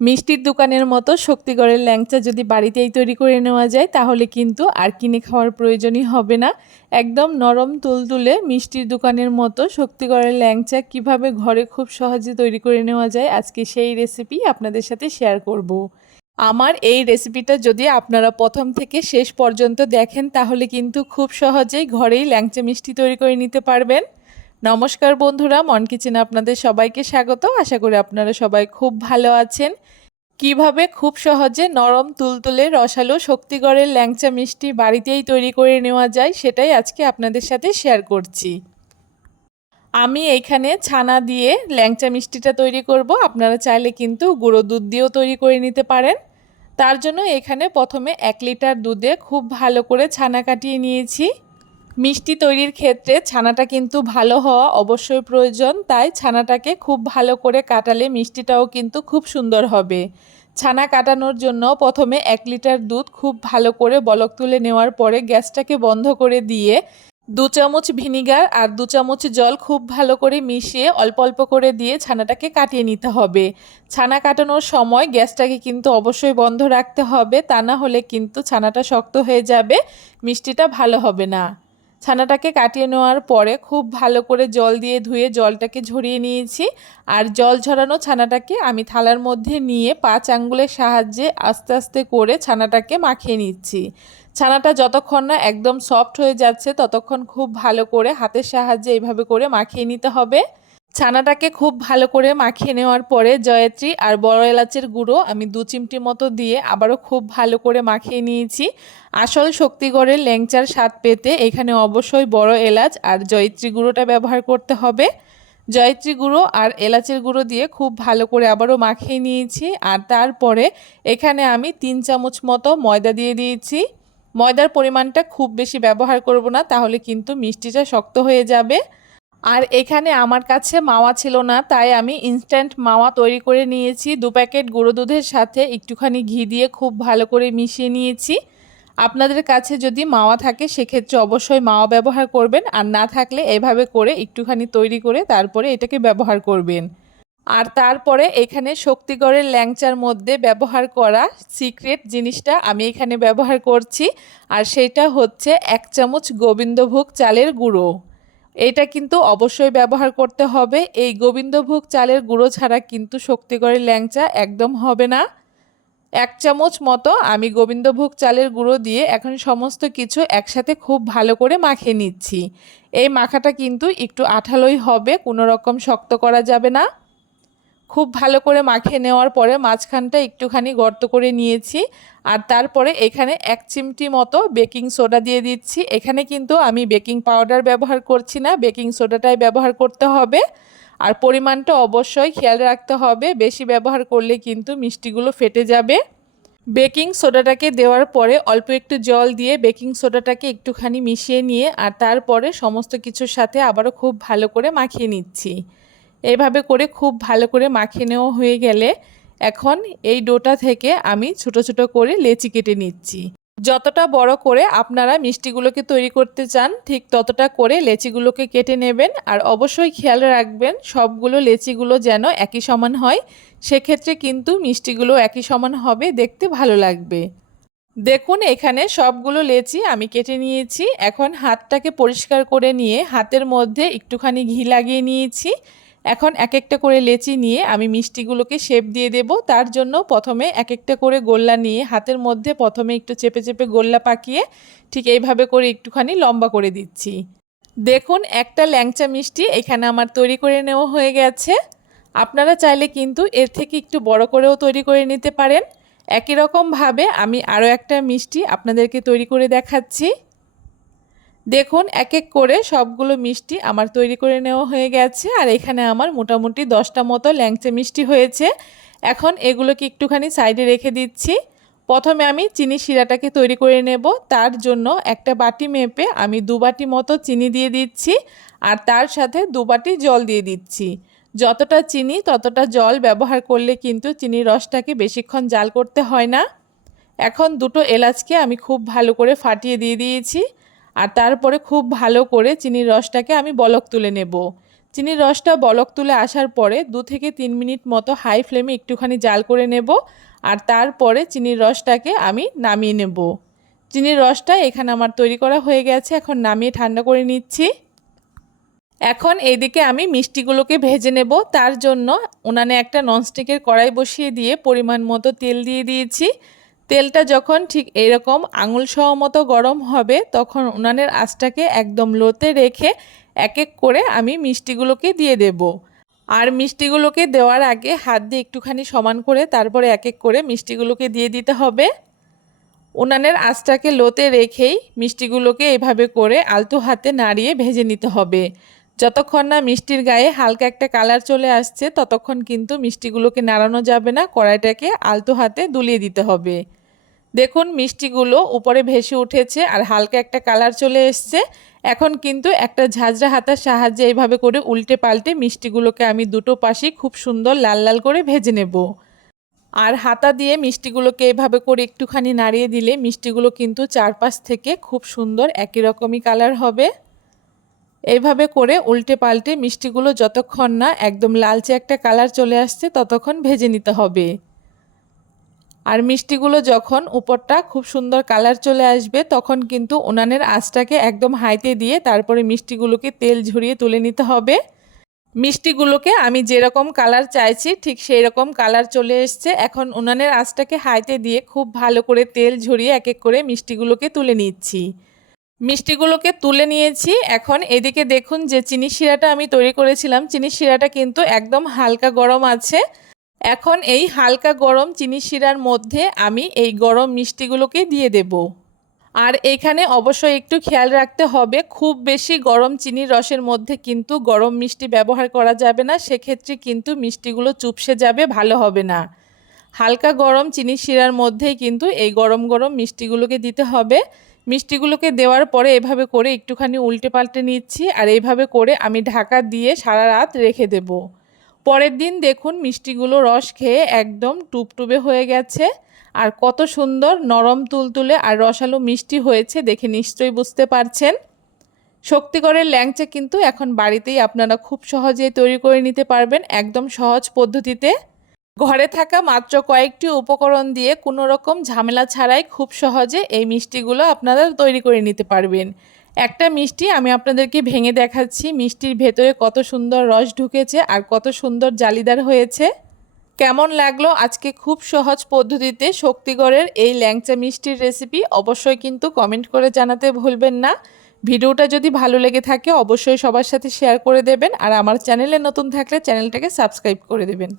মিষ্টির দোকানের মতো শক্তিগড়ের ল্যাংচা যদি বাড়িতেই তৈরি করে নেওয়া যায় তাহলে কিন্তু আর কিনে খাওয়ার প্রয়োজনই হবে না। একদম নরম তুলতুলে মিষ্টির দোকানের মতো শক্তিগড়ের ল্যাংচা কিভাবে ঘরে খুব সহজে তৈরি করে নেওয়া যায় আজকে সেই রেসিপি আপনাদের সাথে শেয়ার করব। আমার এই রেসিপিটা যদি আপনারা প্রথম থেকে শেষ পর্যন্ত দেখেন তাহলে কিন্তু খুব সহজেই ঘরেই ল্যাংচা মিষ্টি তৈরি করে নিতে পারবেন। নমস্কার বন্ধুরা, মন কিচেনে আপনাদের সবাইকে স্বাগত। আশা করি আপনারা সবাই খুব ভালো আছেন। কিভাবে খুব সহজে নরম তুলতুলে রসালো শক্তিগড়ের ল্যাংচা মিষ্টি বাড়িতেই তৈরি করে নেওয়া যায় সেটাই আজকে আপনাদের সাথে শেয়ার করছি। আমি এইখানে ছানা দিয়ে ল্যাংচা মিষ্টিটা তৈরি করব। আপনারা চাইলে কিন্তু গুঁড়ো দুধ দিয়েও তৈরি করে নিতে পারেন। তার জন্য এখানে প্রথমে 1 লিটার দুধে খুব ভালো করে ছানা কাটিয়ে নিয়েছি। মিষ্টি তৈরির ক্ষেত্রে ছানাটা কিন্তু ভালো হওয়া অবশ্যই প্রয়োজন, তাই ছানাটাকে খুব ভালো করে কাটালে মিষ্টিটাও কিন্তু খুব সুন্দর হবে। ছানা কাটানোর জন্য প্রথমে 1 লিটার দুধ খুব ভালো করে বলক তুলে নেওয়ার পরে গ্যাসটাকে বন্ধ করে দিয়ে 2 চামচ ভিনিগার আর 2 চামচ জল খুব ভালো করে মিশিয়ে অল্প অল্প করে দিয়ে ছানাটাকে কাটিয়ে নিতে হবে। ছানা কাটানোর সময় গ্যাসটাকে কিন্তু অবশ্যই বন্ধ রাখতে হবে, তা না হলে কিন্তু ছানাটা শক্ত হয়ে যাবে, মিষ্টিটা ভালো হবে না। ছানাটাকে কাটিয়ে নেওয়ার পরে খুব ভালো করে জল দিয়ে ধুয়ে জলটাকে ঝরিয়ে নিয়েছি। আর জল ঝরানো ছানাটাকে আমি থালার মধ্যে নিয়ে 5 আঙ্গুলের সাহায্যে আস্তে আস্তে করে ছানাটাকে মাখিয়ে নিচ্ছি। ছানাটা যতক্ষণ না একদম সফট হয়ে যাচ্ছে ততক্ষণ খুব ভালো করে হাতের সাহায্যে এইভাবে করে মাখিয়ে নিতে হবে। ছানাটাকে খুব ভালো করে মাখিয়ে নেওয়ার পরে জয়ত্রী আর বড় এলাচের গুঁড়ো আমি 2 চিমটি মতো দিয়ে আবারও খুব ভালো করে মাখিয়ে নিয়েছি। আসল শক্তিগড়ের ল্যাংচার স্বাদ পেতে এখানে অবশ্যই বড় এলাচ আর জয়ত্রী গুঁড়োটা ব্যবহার করতে হবে। জয়ত্রী গুঁড়ো আর এলাচের গুঁড়ো দিয়ে খুব ভালো করে আবারও মাখিয়ে নিয়েছি। আর তারপরে এখানে আমি 3 চামচ মতো ময়দা দিয়ে দিয়েছি। ময়দার পরিমাণটা খুব বেশি ব্যবহার করব না, তাহলে কিন্তু মিষ্টিটা শক্ত হয়ে যাবে। আর এখানে আমার কাছে মাওয়া ছিল না, তাই আমি ইনস্ট্যান্ট মাওয়া তৈরি করে নিয়েছি। 2 প্যাকেট গুঁড়ো দুধের সাথে একটুখানি ঘি দিয়ে খুব ভালো করে মিশিয়ে নিয়েছি। আপনাদের কাছে যদি মাওয়া থাকে সেক্ষেত্রে অবশ্যই মাওয়া ব্যবহার করবেন, আর না থাকলে এভাবে করে একটুখানি তৈরি করে তারপরে এটাকে ব্যবহার করবেন। আর তারপরে এখানে শক্তিগড়ের ল্যাংচার মধ্যে ব্যবহার করা সিক্রেট জিনিসটা আমি এখানে ব্যবহার করছি, আর সেটা হচ্ছে 1 চামচ গোবিন্দভোগ চালের গুঁড়ো। এটা কিন্তু অবশ্যই ব্যবহার করতে হবে। এই গোবিন্দভোগ চালের গুঁড়ো ছাড়া কিন্তু শক্তিগড়ের ল্যাংচা একদম হবে না। 1 চামচ মতো আমি গোবিন্দভোগ চালের গুঁড়ো দিয়ে এখন সমস্ত কিছু একসাথে খুব ভালো করে মাখিয়ে নিচ্ছি। এই মাখাটা কিন্তু একটু আঠালোই হবে, কোনো রকম শক্ত করা যাবে না। খুব ভালো করে মাখিয়ে নেওয়ার পরে মাঝখানটা একটুখানি গর্ত করে নিয়েছি। আর তারপরে এখানে 1 চিমটি মতো বেকিং সোডা দিয়ে দিচ্ছি। এখানে কিন্তু আমি বেকিং পাউডার ব্যবহার করছি না, বেকিং সোডাটাই ব্যবহার করতে হবে। আর পরিমাণটা অবশ্যই খেয়াল রাখতে হবে, বেশি ব্যবহার করলে কিন্তু মিষ্টিগুলো ফেটে যাবে। বেকিং সোডাটাকে দেওয়ার পরে অল্প একটু জল দিয়ে বেকিং সোডাটাকে একটুখানি মিশিয়ে নিয়ে আর তারপরে সমস্ত কিছুর সাথে আবারও খুব ভালো করে মাখিয়ে নিচ্ছি। এইভাবে করে খুব ভালো করে মাখিয়ে নেওয়া হয়ে গেলে এখন এই ডোটা থেকে আমি ছোট ছোট করে লেচি কেটে নিচ্ছি। যতটা বড় করে আপনারা মিষ্টিগুলোকে তৈরি করতে চান ঠিক ততটা করে লেচিগুলোকে কেটে নেবেন। আর অবশ্যই খেয়াল রাখবেন সবগুলো লেচিগুলো যেন একই সমান হয়, সেক্ষেত্রে কিন্তু মিষ্টিগুলো একই সমান হবে, দেখতে ভালো লাগবে। দেখুন এখানে সবগুলো লেচি আমি কেটে নিয়েছি। এখন হাতটাকে পরিষ্কার করে নিয়ে হাতের মধ্যে একটুখানি ঘি লাগিয়ে নিয়েছি। এখন এক একটা করে লেচি নিয়ে আমি মিষ্টিগুলোকে শেপ দিয়ে দেব। তার জন্য প্রথমে এক একটা করে গোল্লা নিয়ে হাতের মধ্যে প্রথমে একটু চেপে চেপে গোল্লা পাকিয়ে ঠিক এইভাবে করে একটুখানি লম্বা করে দিচ্ছি। দেখুন একটা ল্যাংচা মিষ্টি এখানে আমার তৈরি করে নেওয়া হয়ে গেছে। আপনারা চাইলে কিন্তু এর থেকে একটু বড় করেও তৈরি করে নিতে পারেন। একই রকমভাবে আমি আরও একটা মিষ্টি আপনাদেরকে তৈরি করে দেখাচ্ছি। দেখুন এক এক করে সবগুলো মিষ্টি আমার তৈরি করে নেওয়া হয়ে গেছে। আর এখানে আমার মোটামুটি 10টা মতো ল্যাংচা মিষ্টি হয়েছে। এখন এগুলোকে একটুখানি সাইডে রেখে দিচ্ছি। প্রথমে আমি চিনি শিরাটাকে তৈরি করে নেব। তার জন্য একটা বাটি মেপে আমি 2 বাটি মতো চিনি দিয়ে দিচ্ছি, আর তার সাথে 2 বাটি জল দিয়ে দিচ্ছি। যতটা চিনি ততটা জল ব্যবহার করলে কিন্তু চিনির রসটাকে বেশিক্ষণ জাল করতে হয় না। এখন 2টো এলাচকে আমি খুব ভালো করে ফাটিয়ে দিয়ে দিয়েছি। আর তারপরে খুব ভালো করে চিনির রসটাকে আমি বলক তুলে নেব। চিনির রসটা বলক তুলে আসার পরে 2 থেকে 3 মিনিট মতো হাই ফ্লেমে একটুখানি জাল করে নেব আর তারপরে চিনির রসটাকে আমি নামিয়ে নেব। চিনির রসটা এখানে আমার তৈরি করা হয়ে গেছে, এখন নামিয়ে ঠান্ডা করে নিচ্ছি। এখন এইদিকে আমি মিষ্টিগুলোকে ভেজে নেব। তার জন্য উনানে একটা ননস্টিকের কড়াই বসিয়ে দিয়ে পরিমাণ মতো তেল দিয়ে দিয়েছি। তেলটা যখন ঠিক এরকম আঙুল সহ মতো গরম হবে তখন উনানের আঁচটাকে একদম লোতে রেখে এক এক করে আমি মিষ্টিগুলোকে দিয়ে দেব। আর মিষ্টিগুলোকে দেওয়ার আগে হাত দিয়ে একটুখানি সমান করে তারপরে এক এক করে মিষ্টিগুলোকে দিয়ে দিতে হবে। উনানের আঁচটাকে লোতে রেখেই মিষ্টিগুলোকে এভাবে করে আলতো হাতে নাড়িয়ে ভেজে নিতে হবে। যতক্ষণ না মিষ্টির গায়ে হালকা একটা কালার চলে আসছে ততক্ষণ কিন্তু মিষ্টিগুলোকে নাড়ানো যাবে না, কড়াইটাকে আলতো হাতে দুলিয়ে দিতে হবে। দেখুন মিষ্টিগুলো উপরে ভেসে উঠেছে আর হালকা একটা কালার চলে এসছে। এখন কিন্তু একটা ঝাঁঝরা হাতার সাহায্যে এইভাবে করে উল্টে পাল্টে মিষ্টিগুলোকে আমি দুটো পাশেই খুব সুন্দর লাল লাল করে ভেজে নেব। আর হাতা দিয়ে মিষ্টিগুলোকে এভাবে করে একটুখানি নাড়িয়ে দিলে মিষ্টিগুলো কিন্তু চারপাশ থেকে খুব সুন্দর একই রকমই কালার হবে। এইভাবে করে উল্টে পাল্টে মিষ্টিগুলো যতক্ষণ না একদম লালচে একটা কালার চলে আসছে ততক্ষণ ভেজে নিতে হবে। আর মিষ্টিগুলো যখন উপরটা খুব সুন্দর কালার চলে আসবে তখন কিন্তু উনানের আঁচটাকে একদম হাইতে দিয়ে তারপরে মিষ্টিগুলোকে তেল ঝরিয়ে তুলে নিতে হবে। মিষ্টিগুলোকে আমি যেরকম কালার চাইছি ঠিক সেই রকম কালার চলে এসছে। এখন উনানের আঁচটাকে হাইতে দিয়ে খুব ভালো করে তেল ঝরিয়ে এক এক করে মিষ্টিগুলোকে তুলে নিচ্ছি। মিষ্টিগুলোকে তুলে নিয়েছি। এখন এদিকে দেখুন যে চিনি শিরাটা আমি তৈরি করেছিলাম, চিনি শিরাটা কিন্তু একদম হালকা গরম আছে। এখন এই হালকা গরম চিনি শিরার মধ্যে আমি এই গরম মিষ্টিগুলোকে দিয়ে দেব। আর এখানে অবশ্যই একটু খেয়াল রাখতে হবে, খুব বেশি গরম চিনির রসের মধ্যে কিন্তু গরম মিষ্টি ব্যবহার করা যাবে না, সেক্ষেত্রে কিন্তু মিষ্টিগুলো চুপসে যাবে, ভালো হবে না। হালকা গরম চিনি শিরার মধ্যেই কিন্তু এই গরম গরম মিষ্টিগুলোকে দিতে হবে। মিষ্টিগুলোকে দেওয়ার পরে এভাবে করে একটুখানি উল্টে পাল্টে নিচ্ছি আর এইভাবে করে আমি ঢাকা দিয়ে সারা রাত রেখে দেব। পরের দিন দেখুন মিষ্টিগুলো রস খেয়ে একদম টুপটুপে হয়ে গেছে আর কত সুন্দর নরম তুলতুলে আর রসালো মিষ্টি হয়েছে দেখে নিশ্চয়ই বুঝতে পারছেন। শক্তিগড়ের ল্যাংচা কিন্তু এখন বাড়িতেই আপনারা খুব সহজেই তৈরি করে নিতে পারবেন, একদম সহজ পদ্ধতিতে। ঘরে থাকা মাত্র কয়েকটি উপকরণ দিয়ে কোনো রকম ঝামেলা ছাড়াই খুব সহজে এই মিষ্টিগুলো আপনারা তৈরি করে নিতে পারবেন। একটা মিষ্টি আমি আপনাদেরকে ভেঙে দেখাচ্ছি, মিষ্টির ভেতরে কত সুন্দর রস ঢুকেছে আর কত সুন্দর জালিদার হয়েছে। কেমন লাগলো আজকে খুব সহজ পদ্ধতিতে শক্তিগড়ের এই ল্যাংচা মিষ্টির রেসিপি অবশ্যই কিন্তু কমেন্ট করে জানাতে ভুলবেন না। ভিডিওটা যদি ভালো লেগে থাকে অবশ্যই সবার সাথে শেয়ার করে দেবেন আর আমার চ্যানেলে নতুন থাকলে চ্যানেলটাকে সাবস্ক্রাইব করে দেবেন।